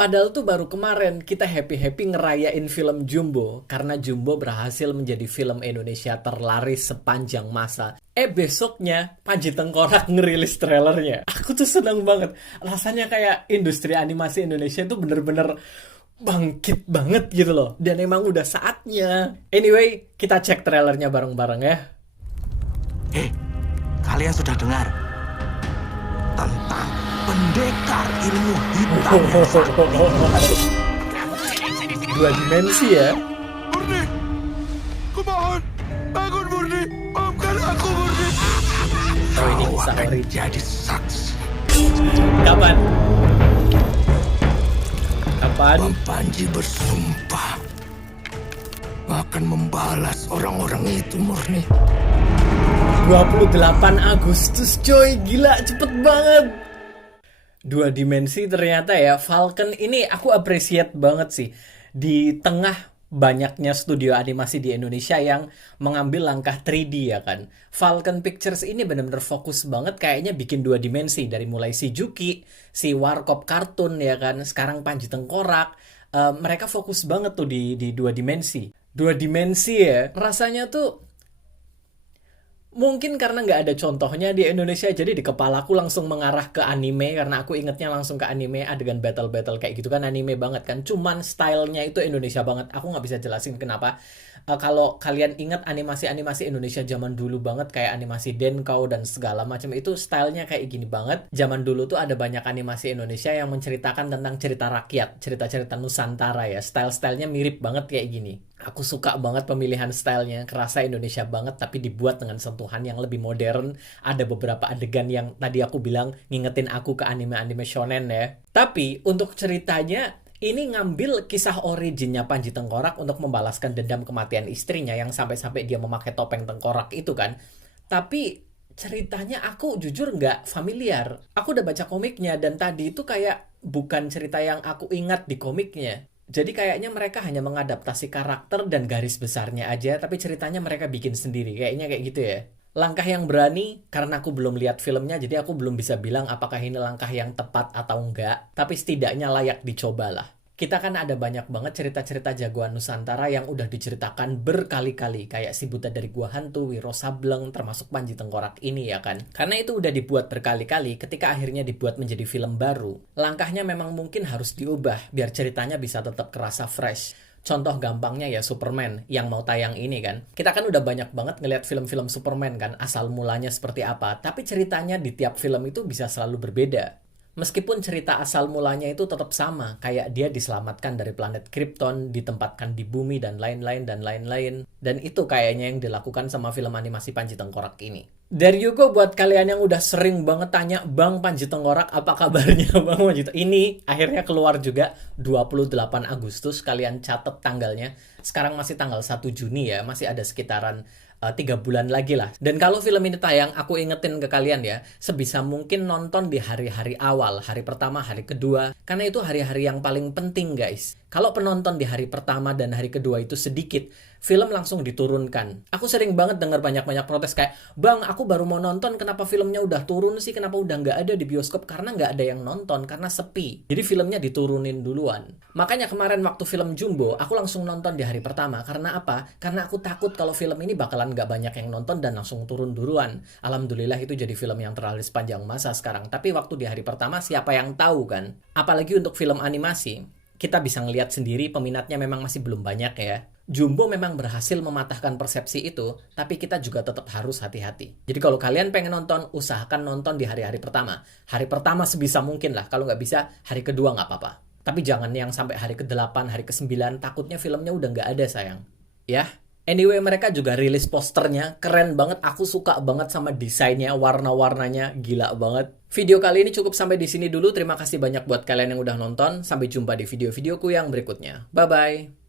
Padahal tuh baru kemarin kita happy-happy ngerayain film Jumbo karena Jumbo berhasil menjadi film Indonesia terlaris sepanjang masa. Besoknya Panji Tengkorak ngerilis trailernya. Aku tuh seneng banget. Rasanya kayak industri animasi Indonesia tuh bener-bener bangkit banget gitu loh. Dan emang udah saatnya. Anyway, kita cek trailernya bareng-bareng ya. Kalian sudah dengar tentang pendekar ilmu hitam yang sakti? Dua dimensi ya. Murni, kumohon, bangun Murni, maafkan aku Murni. Oh, ini Kau kisah akan ori. jadi saksi. Kapan? Kapan? Bang Panji bersumpah akan membalas orang-orang itu Murni. 28 Agustus coy, gila cepet banget. Dua dimensi ternyata ya. Falcon ini aku appreciate banget sih. Di tengah banyaknya studio animasi di Indonesia yang mengambil langkah 3D ya kan. Falcon Pictures ini benar-benar fokus banget kayaknya bikin dua dimensi. Dari mulai si Juki, si Warkop Kartun ya kan, sekarang Panji Tengkorak. Mereka fokus banget tuh di dua dimensi. Dua dimensi ya, rasanya tuh mungkin karena nggak ada contohnya di Indonesia, jadi di kepalaku langsung mengarah ke anime karena aku ingetnya langsung ke anime, adegan battle-battle kayak gitu kan anime banget kan. Cuman stylenya itu Indonesia banget. Aku nggak bisa jelasin kenapa. Kalau kalian ingat animasi-animasi Indonesia zaman dulu banget kayak animasi Denkau dan segala macam itu stylenya kayak gini banget. Zaman dulu tuh ada banyak animasi Indonesia yang menceritakan tentang cerita rakyat, cerita-cerita Nusantara ya. Style-stylenya mirip banget kayak gini. Aku suka banget pemilihan stylenya, kerasa Indonesia banget tapi dibuat dengan sentuhan yang lebih modern. Ada beberapa adegan yang tadi aku bilang ngingetin aku ke anime-anime shonen ya. Tapi untuk ceritanya ini ngambil kisah originnya Panji Tengkorak untuk membalaskan dendam kematian istrinya yang sampai-sampai dia memakai topeng tengkorak itu kan. Tapi ceritanya aku jujur nggak familiar. Aku udah baca komiknya dan tadi itu kayak bukan cerita yang aku ingat di komiknya. Jadi kayaknya mereka hanya mengadaptasi karakter dan garis besarnya aja, tapi ceritanya mereka bikin sendiri. Kayaknya kayak gitu ya. Langkah yang berani, karena aku belum lihat filmnya, jadi aku belum bisa bilang apakah ini langkah yang tepat atau enggak. Tapi setidaknya layak dicobalah. Kita kan ada banyak banget cerita-cerita jagoan Nusantara yang udah diceritakan berkali-kali. Kayak si Buta dari Gua Hantu, Wiro Sableng, termasuk Panji Tengkorak ini ya kan. Karena itu udah dibuat berkali-kali, ketika akhirnya dibuat menjadi film baru, langkahnya memang mungkin harus diubah biar ceritanya bisa tetap kerasa fresh. Contoh gampangnya ya Superman yang mau tayang ini kan. Kita kan udah banyak banget ngeliat film-film Superman kan, asal mulanya seperti apa. Tapi ceritanya di tiap film itu bisa selalu berbeda. Meskipun cerita asal mulanya itu tetap sama, kayak dia diselamatkan dari planet Krypton, ditempatkan di bumi dan lain-lain dan lain-lain. Dan itu kayaknya yang dilakukan sama film animasi Panji Tengkorak ini. There you go buat kalian yang udah sering banget tanya, Bang Panji Tengkorak apa kabarnya Bang Panji Tengkorak? Ini akhirnya keluar juga 28 Agustus, kalian catat tanggalnya. Sekarang masih tanggal 1 Juni ya, masih ada sekitaran 3 bulan lagi lah. Dan kalau film ini tayang, aku ingetin ke kalian ya, sebisa mungkin nonton di hari-hari awal, hari pertama, hari kedua, karena itu hari-hari yang paling penting guys. Kalau penonton di hari pertama dan hari kedua itu sedikit, film langsung diturunkan. Aku sering banget dengar banyak-banyak protes kayak, Bang, aku baru mau nonton, kenapa filmnya udah turun sih? Kenapa udah nggak ada di bioskop? Karena nggak ada yang nonton, karena sepi. Jadi filmnya diturunin duluan. Makanya kemarin waktu film Jumbo, aku langsung nonton di hari pertama. Karena apa? Karena aku takut kalau film ini bakalan nggak banyak yang nonton dan langsung turun duluan. Alhamdulillah itu jadi film yang terlaris sepanjang masa sekarang. Tapi waktu di hari pertama siapa yang tahu kan? Apalagi untuk film animasi, kita bisa ngelihat sendiri peminatnya memang masih belum banyak ya. Jumbo memang berhasil mematahkan persepsi itu, tapi kita juga tetap harus hati-hati. Jadi kalau kalian pengen nonton, usahakan nonton di hari-hari pertama. Hari pertama sebisa mungkin lah, kalau nggak bisa, hari kedua nggak apa-apa. Tapi jangan yang sampai hari ke-8, hari ke-9, takutnya filmnya udah nggak ada sayang. Ya, anyway mereka juga rilis posternya, keren banget, aku suka banget sama desainnya, warna-warnanya, gila banget. Video kali ini cukup sampai di sini dulu, terima kasih banyak buat kalian yang udah nonton, sampai jumpa di video-videoku yang berikutnya. Bye-bye!